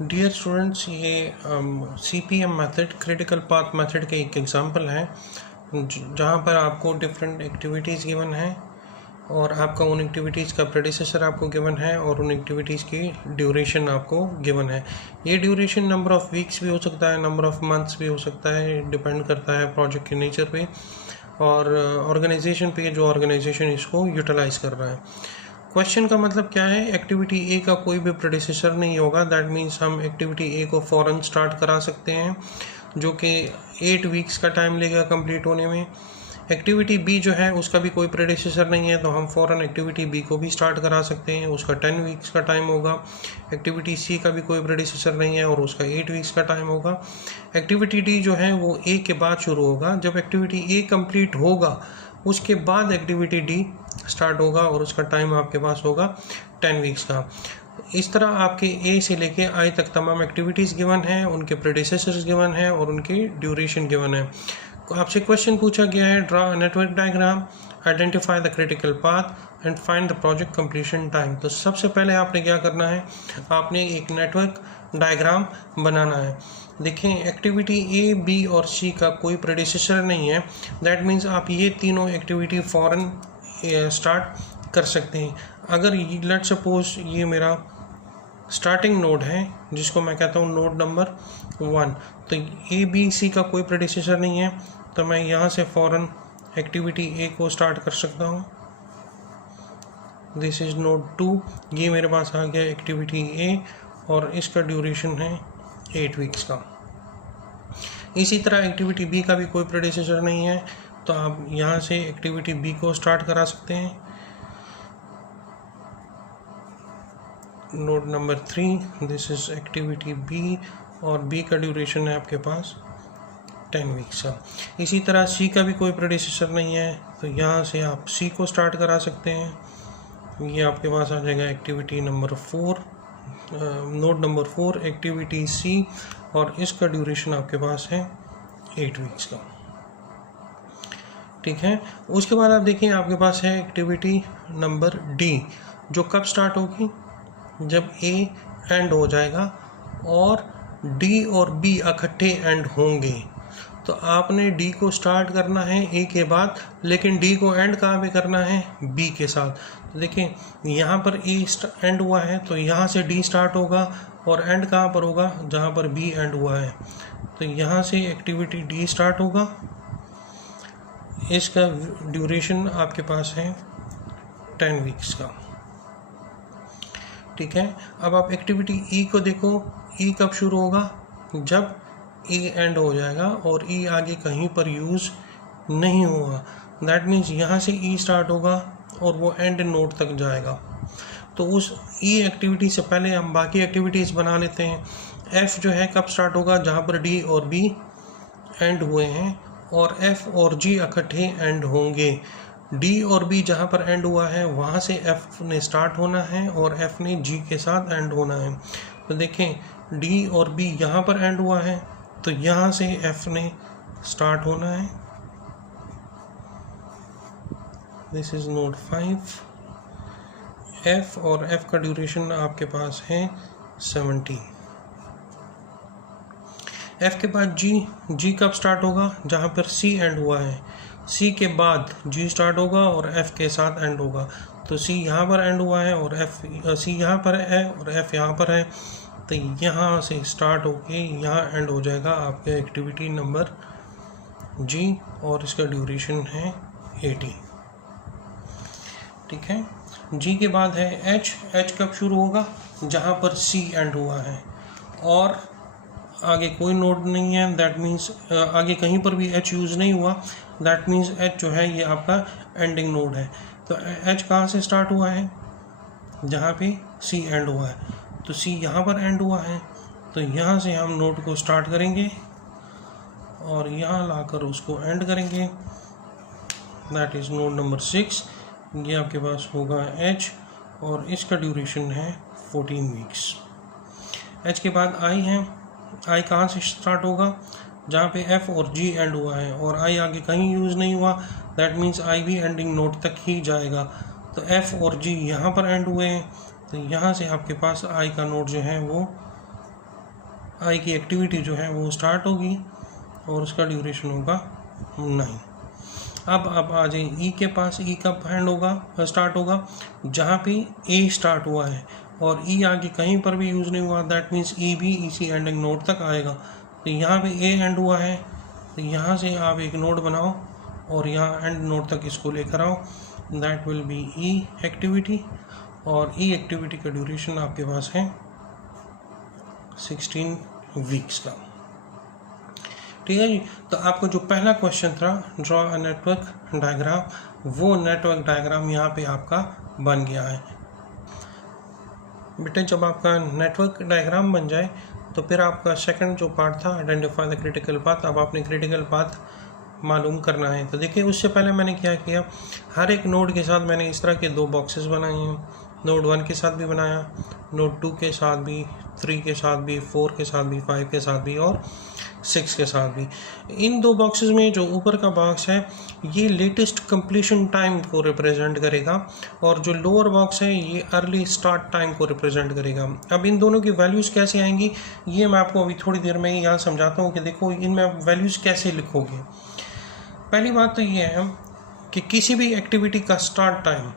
Dear students, ये CPM method critical path method के एक एग्जांपल है जहाँ पर आपको डिफरेंट एक्टिविटीज़ गिवन है और आपका उन एक्टिविटीज़ का प्रेडिसेसर आपको गिवन है और उन एक्टिविटीज़ की ड्यूरेशन आपको गिवन है। ये ड्यूरेशन नंबर ऑफ़ वीक्स भी हो सकता है, नंबर ऑफ़ मंथ्स भी हो सकता है, डिपेंड करता है प्रोजेक्ट के नेचर पे और ऑर्गेनाइजेशन पे जो ऑर्गेनाइजेशन इसको यूटिलाइज़ कर रहा है। क्वेश्चन का मतलब क्या है, एक्टिविटी ए का कोई भी प्रेडिसेसर नहीं होगा। दैट मीन्स हम एक्टिविटी ए को फ़ौरन स्टार्ट करा सकते हैं जो कि 8 वीक्स का टाइम लेगा कंप्लीट होने में। एक्टिविटी बी जो है उसका भी कोई प्रेडिसेसर नहीं है तो हम फ़ौरन एक्टिविटी बी को भी स्टार्ट करा सकते हैं, उसका 10 वीक्स का टाइम होगा। एक्टिविटी सी का भी कोई प्रेडिसेसर नहीं है और उसका 8 वीक्स का टाइम होगा। एक्टिविटी डी जो है वो ए के बाद शुरू होगा। जब एक्टिविटी ए कंप्लीट होगा उसके बाद एक्टिविटी डी स्टार्ट होगा और उसका टाइम आपके पास होगा 10 वीक्स का। इस तरह आपके ए से लेके आई तक तमाम एक्टिविटीज़ गिवन हैं, उनके प्रेडिसेसर्स गिवन हैं और उनकी ड्यूरेशन गिवन है। आपसे क्वेश्चन पूछा गया है, draw a network diagram, identify the critical path and find the project completion time. तो सबसे पहले आपने क्या करना है, आपने एक नेटवर्क डायग्राम बनाना है। देखें, एक्टिविटी ए, बी और सी का कोई प्रेडिसेसर नहीं है। दैट मीन्स आप ये तीनों एक्टिविटी फ़ौरन स्टार्ट कर सकते हैं। अगर लेट सपोज ये मेरा स्टार्टिंग नोड है जिसको मैं कहता हूँ नोड नंबर 1, तो ए बी सी का कोई प्रेडिसेसर नहीं है तो मैं यहाँ से फ़ौरन एक्टिविटी ए को स्टार्ट कर सकता हूँ। दिस इज़ नोड 2, ये मेरे पास आ गया एक्टिविटी ए और इसका ड्यूरेशन है 8 वीक्स का। इसी तरह एक्टिविटी बी का भी कोई प्रेडिसेसर नहीं है तो आप यहाँ से एक्टिविटी बी को स्टार्ट करा सकते हैं। Node number 3, this is activity B और बी का ड्यूरेशन है आपके पास 10 वीक्स का। इसी तरह सी का भी कोई प्रेडिसेसर नहीं है तो यहाँ से आप सी को स्टार्ट करा सकते हैं। ये आपके पास आ जाएगा activity number 4, node number 4 activity C और इसका ड्यूरेशन आपके पास है 8 वीक्स का। ठीक है, उसके बाद आप देखिए आपके पास है एक्टिविटी नंबर डी जो कब स्टार्ट होगी, जब ए एंड हो जाएगा और डी और बी इकट्ठे एंड होंगे। तो आपने डी को स्टार्ट करना है ए के बाद, लेकिन डी को एंड कहाँ पे करना है, बी के साथ। तो देखें यहाँ पर ए एंड हुआ है तो यहाँ से डी स्टार्ट होगा और एंड कहाँ पर होगा, जहाँ पर बी एंड हुआ है। तो यहाँ से एक्टिविटी डी स्टार्ट होगा, इसका ड्यूरेशन आपके पास है 10 वीक्स का। ठीक है, अब आप एक्टिविटी ई को देखो, ई कब शुरू होगा, जब ए एंड हो जाएगा और ई आगे कहीं पर यूज़ नहीं होगा। दैट मीन्स यहाँ से ई स्टार्ट होगा और वो एंड नोड तक जाएगा। तो उस ई एक्टिविटी से पहले हम बाकी एक्टिविटीज़ बना लेते हैं। एफ जो है कब स्टार्ट होगा, जहाँ पर डी और बी एंड हुए हैं और एफ और जी इकट्ठे एंड होंगे। डी और बी जहाँ पर एंड हुआ है वहाँ से एफ ने स्टार्ट होना है और एफ ने जी के साथ एंड होना है। तो देखें डी और बी यहाँ पर एंड हुआ है तो यहाँ से एफ ने स्टार्ट होना है। दिस इज़ नोड 5, एफ और एफ का ड्यूरेशन आपके पास है 17। एफ के बाद जी कब स्टार्ट होगा, जहाँ पर सी एंड हुआ है। सी के बाद जी स्टार्ट होगा और एफ के साथ एंड होगा। तो सी यहाँ पर एंड हुआ है और सी यहाँ पर है और एफ यहाँ पर है, तो यहाँ से स्टार्ट होके यहाँ एंड हो जाएगा आपके एक्टिविटी नंबर जी और इसका ड्यूरेशन है 80। ठीक है, जी के बाद है एच कब शुरू होगा, जहाँ पर सी एंड हुआ है और आगे कोई नोड नहीं है। दैट मीन्स आगे कहीं पर भी एच यूज़ नहीं हुआ। दैट मीन्स एच जो है ये आपका एंडिंग नोड है। तो एच कहाँ से स्टार्ट हुआ है, जहाँ पे सी एंड हुआ है। तो सी यहाँ पर एंड हुआ है तो यहाँ से हम नोड को स्टार्ट करेंगे और यहाँ लाकर उसको एंड करेंगे। दैट इज़ नोड नंबर 6, ये आपके पास होगा एच और इसका ड्यूरेशन है 14 वीक्स। एच के बाद आई है, आई कहाँ से स्टार्ट होगा, जहाँ पे एफ और जी एंड हुआ है और आई आगे कहीं यूज़ नहीं हुआ। दैट मीन्स आई भी एंडिंग नोड तक ही जाएगा। तो एफ और जी यहाँ पर एंड हुए हैं तो यहाँ से आपके पास आई का नोड जो है वो आई की एक्टिविटी जो है वो स्टार्ट होगी और उसका ड्यूरेशन होगा 9। अब आ जाए ई के पास। ई कब स्टार्ट होगा जहाँ पे ए स्टार्ट हुआ है और ई आगे कहीं पर भी यूज़ नहीं हुआ, दैट मीन्स ई भी इसी एंडिंग नोड तक आएगा। तो यहाँ पे ए एंड हुआ है तो यहाँ से आप एक नोड बनाओ और यहाँ एंड नोड तक इसको लेकर आओ, that will be e activity. और ई एक्टिविटी का ड्यूरेशन आपके पास है 16 वीक्स का। ठीक है जी। तो आपको जो पहला क्वेश्चन था ड्रॉ अ नेटवर्क डायग्राम, वो नेटवर्क डायग्राम यहाँ पे आपका बन गया है। बेटे जब आपका नेटवर्क डायग्राम बन जाए तो फिर आपका सेकंड जो पार्ट था आइडेंटिफाई द क्रिटिकल पाथ, अब आपने क्रिटिकल पाथ मालूम करना है। तो देखिए उससे पहले मैंने क्या किया, हर एक नोड के साथ मैंने इस तरह के 2 बॉक्सेस बनाए हैं। नोड 1 के साथ भी बनाया, नोड 2 के साथ भी, 3 के साथ भी, 4 के साथ भी, 5 के साथ भी और 6 के साथ भी। इन 2 बॉक्सेस में जो ऊपर का बॉक्स है ये लेटेस्ट कंप्लीशन टाइम को रिप्रेजेंट करेगा और जो लोअर बॉक्स है ये अर्ली स्टार्ट टाइम को रिप्रेजेंट करेगा। अब इन दोनों की वैल्यूज़ कैसे आएंगी ये मैं आपको अभी थोड़ी देर में यहाँ समझाता हूँ कि देखो इनमें आप वैल्यूज़ कैसे लिखोगे। पहली बात तो ये है कि किसी भी एक्टिविटी का स्टार्ट टाइम,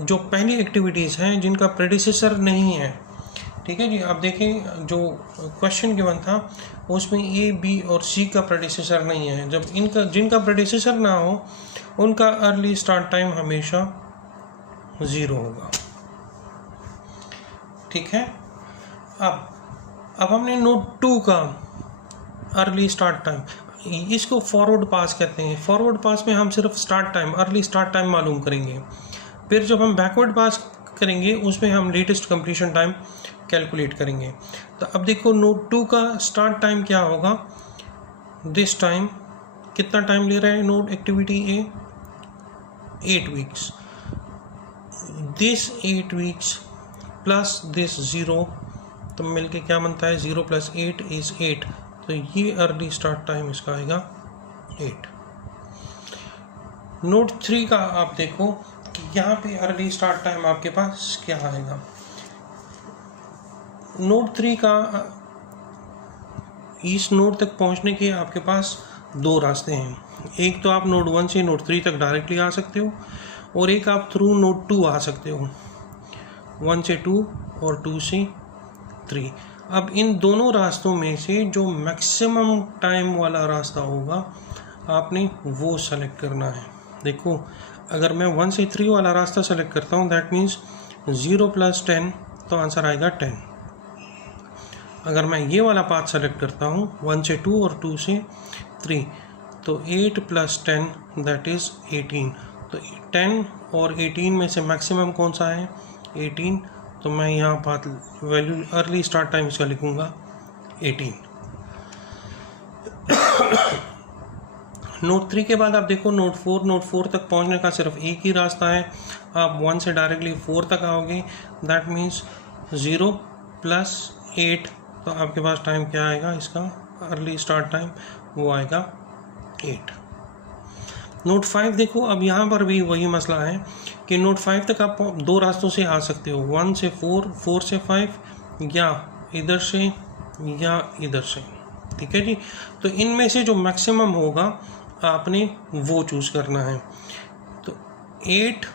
जो पहली एक्टिविटीज़ हैं जिनका प्रेडिसेसर नहीं है, ठीक है जी। आप देखें जो क्वेश्चन गिवन था उसमें ए, बी और सी का प्रेडिसेसर नहीं है। जब जिनका प्रेडिसेसर ना हो उनका अर्ली स्टार्ट टाइम हमेशा 0 होगा। ठीक है। अब हमने नोड 2 का अर्ली स्टार्ट टाइम, इसको फॉरवर्ड पास कहते हैं। फॉरवर्ड पास में हम सिर्फ start time, early start time मालूम करेंगे। फिर जब हम बैकवर्ड पास करेंगे उसमें हम लेटेस्ट कंप्लीशन टाइम कैलकुलेट करेंगे। तो अब देखो नोड 2 का स्टार्ट टाइम क्या होगा, दिस टाइम कितना टाइम ले रहा है node activity A, 8 weeks. This 8 weeks plus this 0 तो मिलके क्या बनता है, 0 + 8 = 8। तो ये अर्ली स्टार्ट टाइम इसका आएगा 8। नोड 3 का आप देखो कि यहाँ पे अर्ली स्टार्ट टाइम आपके पास क्या आएगा। नोड 3 का इस नोड तक पहुँचने के आपके पास 2 रास्ते हैं। एक तो आप नोड 1 से नोड 3 तक डायरेक्टली आ सकते हो और एक आप थ्रू नोड 2 आ सकते हो, 1 से 2 और 2 से 3। अब इन दोनों रास्तों में से जो मैक्सिमम टाइम वाला रास्ता होगा आपने वो सेलेक्ट करना है। देखो अगर मैं 1 से 3 वाला रास्ता सेलेक्ट करता हूँ दैट मीन्स 0 + 10 तो आंसर आएगा 10। अगर मैं ये वाला पाथ सेलेक्ट करता हूँ 1 से 2 और 2 से 3 तो 8 + 10 दैट इज़ 18। तो 10 और 18 में से मैक्सिमम कौन सा है, 18। तो मैं यहाँ path value early start time इसका लिखूँगा 18। नोड 3 के बाद आप देखो नोड 4। नोड 4 तक पहुँचने का सिर्फ एक ही रास्ता है, आप 1 से डायरेक्टली 4 तक आओगे, दैट मीन्स 0 + 8 तो आपके पास टाइम क्या आएगा इसका अर्ली स्टार्ट टाइम, वो आएगा 8। नोड 5 देखो, अब यहाँ पर भी वही मसला है कि नोड 5 तक आप 2 रास्तों से आ सकते हो, 1 से 4, 4 से 5 या इधर से या इधर से। ठीक है जी। तो इनमें से जो मैक्सिमम होगा आपने वो चूज़ करना है। तो 8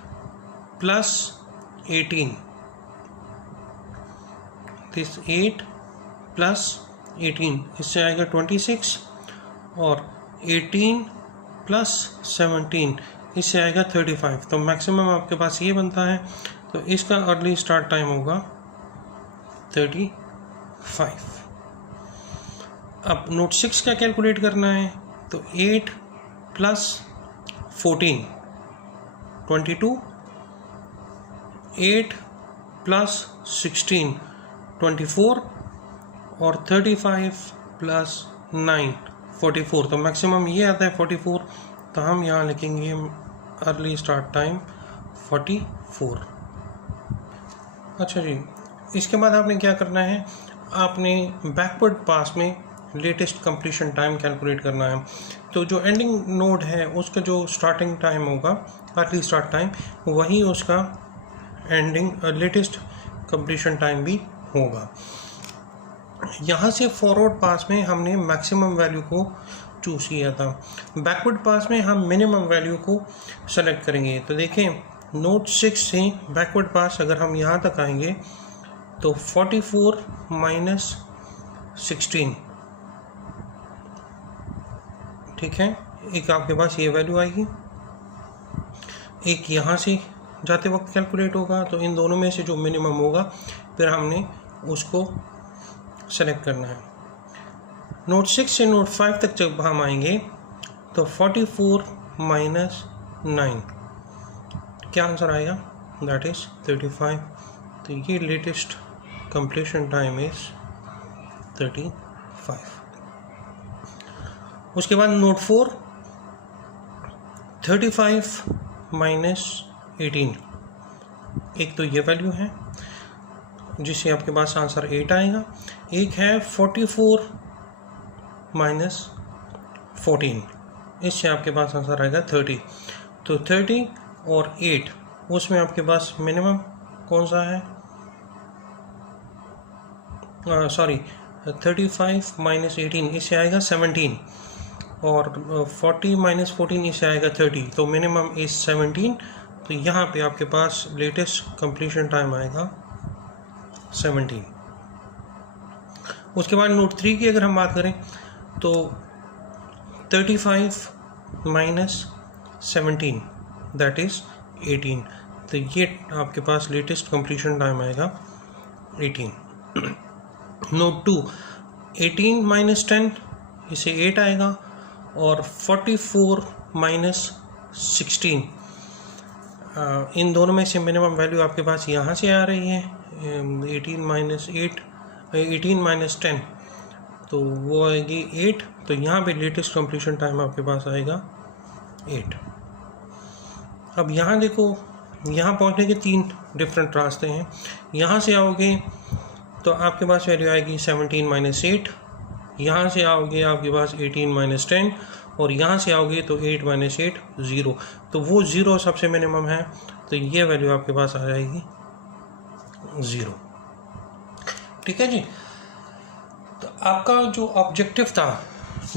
+ 18 दिस 8 + 18 इससे आएगा 26 और 18 + 17 इससे आएगा 35। तो मैक्सिमम आपके पास ये बनता है। तो इसका अर्ली स्टार्ट टाइम होगा 35। अब नोट 6 क्या कैलकुलेट करना है, तो 8 + 14 22, 8 + 16 24 और 35 + 9 44। तो मैक्सिमम ये आता है 44। तो हम यहाँ लिखेंगे अर्ली स्टार्ट टाइम 44। अच्छा जी, इसके बाद आपने क्या करना है, आपने बैकवर्ड पास में लेटेस्ट कंप्लीशन टाइम कैलकुलेट करना है। तो जो एंडिंग नोड है उसका जो स्टार्टिंग टाइम होगा अर्ली स्टार्ट टाइम, वही उसका एंडिंग लेटेस्ट कंप्लीशन टाइम भी होगा। यहाँ से फॉरवर्ड पास में हमने मैक्सिमम वैल्यू को चूज़ किया था, बैकवर्ड पास में हम मिनिमम वैल्यू को सेलेक्ट करेंगे। तो देखें नोड 6 से बैकवर्ड पास अगर हम यहाँ तक आएंगे तो 44 माइनस 16, ठीक है, एक आपके पास ये वैल्यू आएगी, एक यहाँ से जाते वक्त कैलकुलेट होगा। तो इन दोनों में से जो मिनिमम होगा फिर हमने उसको सेलेक्ट करना है। नोड 6 से नोड 5 तक जब हम आएंगे तो 44 माइनस 9, क्या आंसर आएगा, दैट इज़ 35। तो ये लेटेस्ट कंप्लीशन टाइम इज़ 35। उसके बाद नोड 4 35 माइनस 18, एक तो ये वैल्यू है जिससे आपके पास आंसर 8 आएगा, एक है 44 माइनस 14, इससे आपके पास आंसर आएगा 30। तो 30 और 8 उसमें आपके पास मिनिमम कौन सा है, सॉरी 35 माइनस 18 इससे आएगा 17, और 40 माइनस 14 इससे आएगा 30, तो मिनिमम इज 17। तो यहाँ पे आपके पास लेटेस्ट कंप्लीशन टाइम आएगा 17। उसके बाद नोट 3 की अगर हम बात करें तो 35 माइनस 17 दैट इज़ 18, तो ये आपके पास लेटेस्ट कंप्लीशन टाइम आएगा 18। नोट 2 18 माइनस 10 इसे 8 आएगा, और 44 माइनस 16, इन दोनों में से मिनिमम वैल्यू आपके पास यहाँ से आ रही है 18 माइनस 10, तो वो आएगी 8। तो यहाँ पे लेटेस्ट कंप्लीशन टाइम आपके पास आएगा 8। अब यहाँ देखो, यहाँ पहुँचने के 3 डिफरेंट रास्ते हैं। यहाँ से आओगे तो आपके पास वैल्यू आएगी 17 माइनस 8, यहाँ से आओगे आपके पास 18 माइनस 10, और यहाँ से आओगे तो 8 माइनस 8 0, तो वो 0 सबसे मिनिमम है, तो ये वैल्यू आपके पास आ जाएगी 0। ठीक है जी। तो आपका जो ऑब्जेक्टिव था,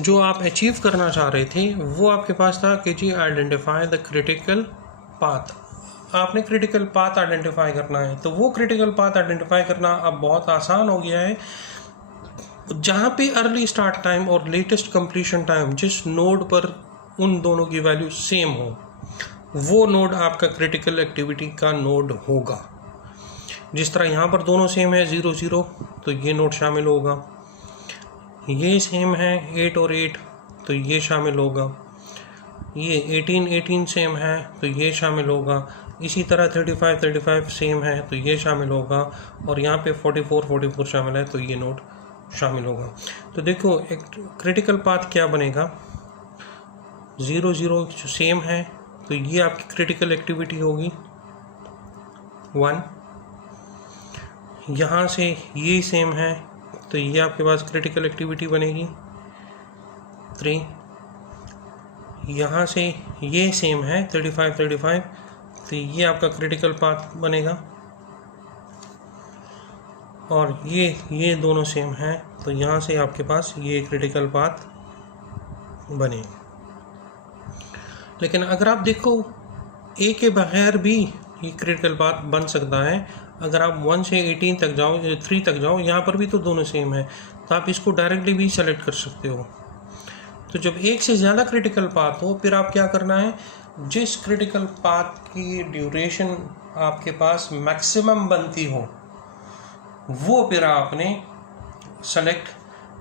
जो आप अचीव करना चाह रहे थे, वो आपके पास था कि जी आइडेंटिफाई द क्रिटिकल पाथ। आपने क्रिटिकल पाथ आइडेंटिफाई करना है, तो वो क्रिटिकल पाथ आइडेंटिफाई करना अब बहुत आसान हो गया है। जहाँ पे अर्ली स्टार्ट टाइम और लेटेस्ट कंप्लीशन टाइम जिस नोड पर उन दोनों की वैल्यू सेम हो, वो नोड आपका क्रिटिकल एक्टिविटी का नोड होगा। जिस तरह यहाँ पर दोनों सेम है 0 0, तो ये नोड शामिल होगा। ये सेम है 8 और 8, तो ये शामिल होगा। ये 18 18 सेम है, तो ये शामिल होगा। इसी तरह 35 35 सेम है, तो ये शामिल होगा। और यहाँ पे 44 44 शामिल है, तो ये नोड शामिल होगा। तो देखो एक क्रिटिकल पाथ क्या बनेगा, 0 0 सेम है, तो ये आपकी क्रिटिकल एक्टिविटी होगी 1। यहाँ से ये सेम है, तो ये आपके पास क्रिटिकल एक्टिविटी बनेगी 3। यहाँ से ये सेम है 35 35, तो ये आपका क्रिटिकल पाथ बनेगा। और ये दोनों सेम हैं, तो यहाँ से आपके पास ये क्रिटिकल पाथ बने। लेकिन अगर आप देखो ए के बगैर भी ये क्रिटिकल पाथ बन सकता है। अगर आप 1 से 18 तक जाओ, 3 तक जाओ, यहाँ पर भी तो दोनों सेम है, तो आप इसको डायरेक्टली भी सेलेक्ट कर सकते हो। तो जब एक से ज़्यादा क्रिटिकल पाथ हो, फिर आप क्या करना है, जिस क्रिटिकल पाथ की ड्यूरेशन आपके पास मैक्सिमम बनती हो, वो फिर आपने सेलेक्ट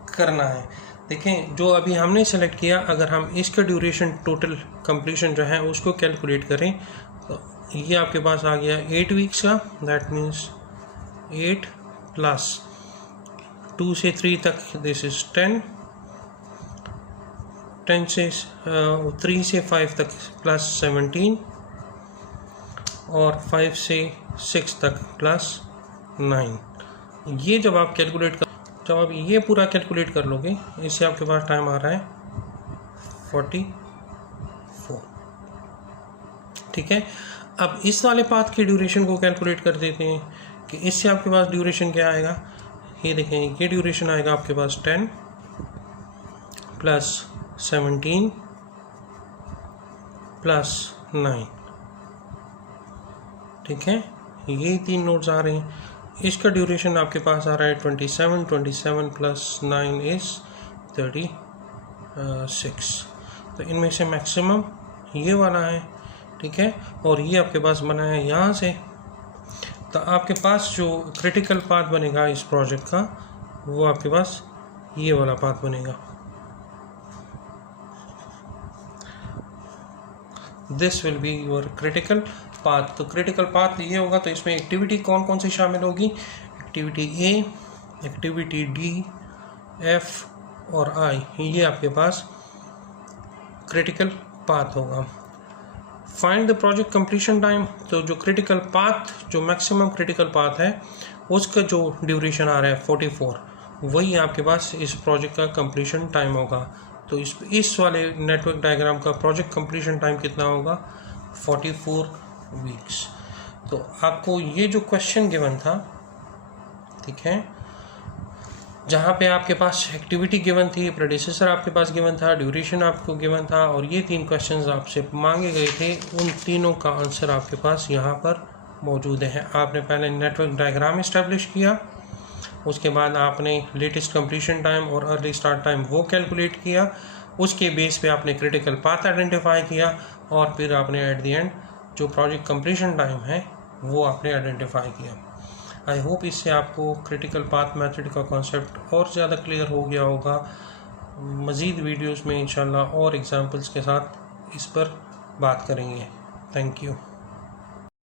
करना है। देखें जो अभी हमने सेलेक्ट किया, अगर हम इसका ड्यूरेशन टोटल कंप्लीशन जो है उसको कैलकुलेट करें, तो ये आपके पास आ गया 8 वीक्स का। दैट मीन्स 8 प्लस 2 से 3 तक दिस इज 10, 10 से 3 से 5 तक प्लस 17, और 5 से 6 तक प्लस 9। ये जब आप कैलकुलेट जब आप ये पूरा कैलकुलेट कर लोगे, इससे आपके पास टाइम आ रहा है 44। ठीक है। अब इस वाले पाथ की ड्यूरेशन को कैलकुलेट कर देते हैं कि इससे आपके पास ड्यूरेशन क्या आएगा, ये देखें, ये ड्यूरेशन आएगा आपके पास 10 प्लस 17 प्लस 9, ठीक है, ये 3 नोड्स आ रहे हैं। इसका ड्यूरेशन आपके पास आ रहा है 27 प्लस 9 इज़ 36। तो इनमें से मैक्सिमम ये वाला है, ठीक है, और ये आपके पास बना है यहाँ से। तो आपके पास जो क्रिटिकल पाथ बनेगा इस प्रोजेक्ट का, वो आपके पास ये वाला पाथ बनेगा। This will be your critical path. तो क्रिटिकल पाथ ये होगा, तो इसमें एक्टिविटी कौन कौन सी शामिल होगी? एक्टिविटी ए, एक्टिविटी डी, एफ और आई, ये आपके पास क्रिटिकल पाथ होगा। Find the project completion time. तो जो क्रिटिकल पाथ, जो मैक्सिमम क्रिटिकल पाथ है, उसका जो ड्यूरेशन आ रहा है 44, वही आपके पास इस प्रोजेक्ट का कंप्लीशन टाइम होगा। तो इस वाले नेटवर्क डायग्राम का प्रोजेक्ट कंप्लीशन टाइम कितना होगा? 44 वीक्स। तो आपको ये जो क्वेश्चन गिवन था, ठीक है, जहाँ पे आपके पास एक्टिविटी गिवन थी, प्रेडिसेसर आपके पास गिवन था, ड्यूरेशन आपको गिवन था, और ये 3 क्वेश्चंस आपसे मांगे गए थे, उन तीनों का आंसर आपके पास यहाँ पर मौजूद है। आपने पहले नेटवर्क डायग्राम इस्टेब्लिश किया, उसके बाद आपने लेटेस्ट कंप्लीशन टाइम और अर्ली स्टार्ट टाइम वो कैलकुलेट किया, उसके बेस पे आपने क्रिटिकल पाथ आइडेंटिफाई किया, और फिर आपने एट द एंड जो प्रोजेक्ट कंप्लीशन टाइम है वो आपने आइडेंटिफाई किया। आई होप इससे आपको क्रिटिकल पाथ मेथड का कॉन्सेप्ट और ज़्यादा क्लियर हो गया होगा। मज़ीद वीडियोस में इंशाल्लाह और एग्जांपल्स के साथ इस पर बात करेंगे। Thank you.